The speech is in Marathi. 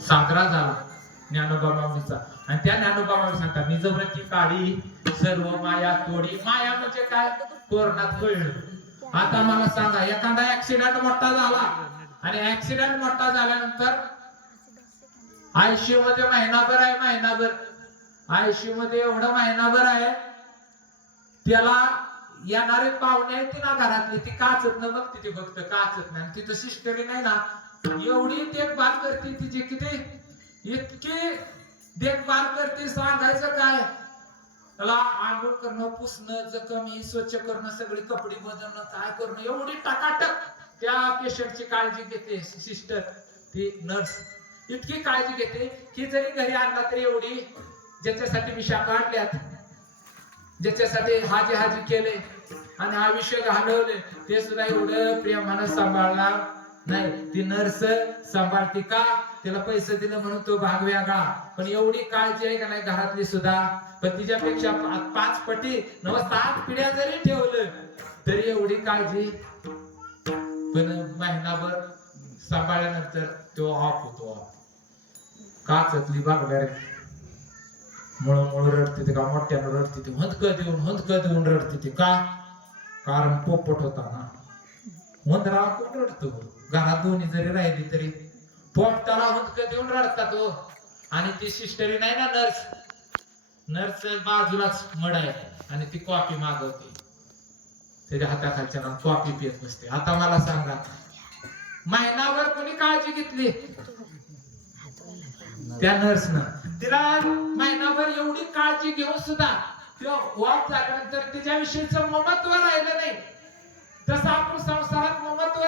साजरा झाला ज्ञानोबा माऊलीचा. आणि त्या ज्ञानोबा माऊली सांगतात निजव्रती काळी सर्व माया तोडी. माया म्हणजे काय? कोरोनात कळलं. आता मला सांगा एखादा ऍक्सिडेंट मोठा झाला आणि ऍक्सिडेंट मोठा झाल्यानंतर आयसीयू मध्ये महिनाभर आहे, महिनाभर आयसीयू मध्ये एवढं महिनाभर आहे. त्याला येणारे पाहुणे आहेत ना घरातली ती काचत न बघते, ती फक्त काचत नाही. तिथं सिस्टरी नाही ना एवढी देखभाल करते तिची, किती इतकी देखभाल करते सांगायचं काय. त्याला आंघोळ करणं, पुसणं, जखम ही स्वच्छ करणं, सगळी कपडे बदलणं, काय करणं, एवढी टकाटक त्या पेशंटची काळजी घेते सिस्टर, ती नर्स इतकी काळजी घेते की जरी घरी आणला तरी एवढी, ज्याच्यासाठी मी शाखा आणल्यात, ज्याच्यासाठी हाजी हाजी केले आणि आयुष्य घालवले, ते सुद्धा एवढं प्रेमानं सांभाळणार नाही. ती नर्स सांभाळते का? त्याला पैसे दिलं म्हणून तो भाग वेगळा, पण एवढी काळजी आहे का नाही घरातली सुद्धा. पण तिच्यापेक्षा 5 पटी 7 पिढ्या जरी ठेवलं तरी एवढी काळजी. पण महिनाभर सांभाळल्यानंतर तो ऑफ होतो. काचतली बागड्या मुळ रडते का मोठ्यानं रडते ती, हंदक देऊन रडते ती का? कारण पोपट होता ना. हुंदरा कोण रडतो? घरात दोन्ही जरी राहिली तरी पोपटाला हंदक देऊन रडतात हो. आणि ती सिस्टरी नाही ना नर्स बाजूलाच मड आहे आणि ती कॉफी मागवते, त्याच्या हाताखालच्या ना कॉफी पित बसते. आता मला सांगा महिनाभर कोणी काळजी घेतली? त्या नर्सनं. तिला महिनाभर एवढी काळजी घेऊन सुद्धा वाद झाल्यानंतर तिच्याविषयीचं ममत्व राहिलं नाही. तसं आपण संसारात ममत्व